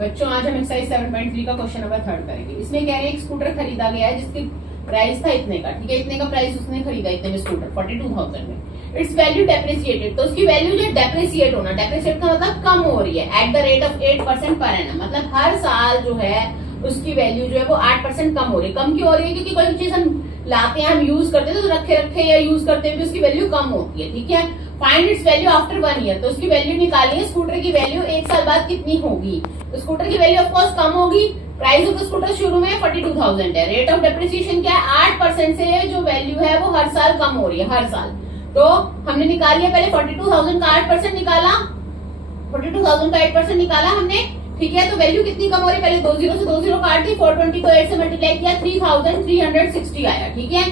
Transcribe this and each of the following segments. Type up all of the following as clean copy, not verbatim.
बच्चों आज हम एक्सरसाइज 7.3 का क्वेश्चन नंबर 3 करेंगे। इसमें कह रहे हैं एक स्कूटर खरीदा गया है जिसकी प्राइस था इतने का, ठीक है, इतने का प्राइस उसने खरीदा इतने में स्कूटर 42,000 में। इट्स वैल्यू डेप्रिसिएटेड, तो उसकी वैल्यू जो डेप्रिसिएट होना, डेप्रिसिएट का मतलब कम हो रही है, at the rate of 8% per annum, मतलब हर साल जो है उसकी वैल्यू जो है वो 8% कम हो रही है। कम क्यों हो रही है? क्योंकि कोई चीज हम लाते हैं, हम यूज करते हैं तो रखे रखे या यूज करते हुए उसकी वैल्यू कम होती है, ठीक है। Find its value after 1 year, तो उसकी वैल्यू निकाली है, स्कूटर की वैल्यू 1 साल बाद कितनी होगी। तो स्कूटर की वैल्यू ऑफ कोर्स कम होगी। प्राइस ऑफ द स्कूटर शुरू में 42,000 है, रेट ऑफ डेप्रिसिएशन क्या है 8% से जो वैल्यू है वो हर साल कम हो रही है, हर साल। तो हमने निकाल लिया, पहले 42,000 का 8% निकाला, 42,000 का 8% निकाला हमने, ठीक है। तो वैल्यू कितनी कम हो रही है, पहले 2 जीरो से 2 जीरो काट दी, 420 को 8 से मल्टीप्लाई किया, 3,360 आया, ठीक है।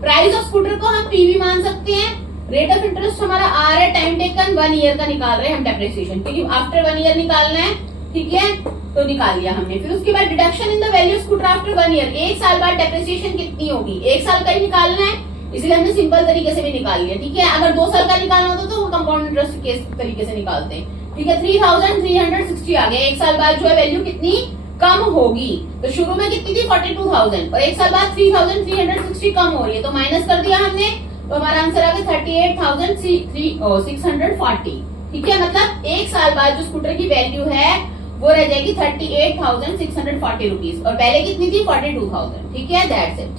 प्राइस ऑफ स्कूटर को हम पीवी मान सकते हैं। रेट ऑफ इंटरेस्ट हमारा आर है, टाइम टेकन 1 ईयर का निकाल रहे हैं हम डेप्रिसिएशन, क्योंकि आफ्टर 1 ईयर निकालना है, ठीक है। तो निकाल लिया हमने। फिर उसके बाद deduction in the value scooter after 1 year, 1 साल बाद डेप्रिसिएशन कितनी होगी, 1 साल का ही निकालना है, इसलिए हमने सिंपल तरीके से भी निकाल लिया, ठीक है। अगर 2 साल का निकालना होता तो वो कंपाउंड इंटरेस्ट के तरीके से निकालते हैं, ठीक है। 3,360 आ गया, 1 साल बाद जो है वैल्यू कितनी कम होगी। तो शुरू में कितनी थी 42,000 और 1 साल बाद 3,360 कम हो रही है, तो माइनस कर दिया हमने, तो हमारा आंसर आ गया 38,640, ठीक है। मतलब 1 साल बाद जो स्कूटर की वैल्यू है वो रह जाएगी 38,640 रुपीज, और पहले कितनी थी 42,000, ठीक है। That's it.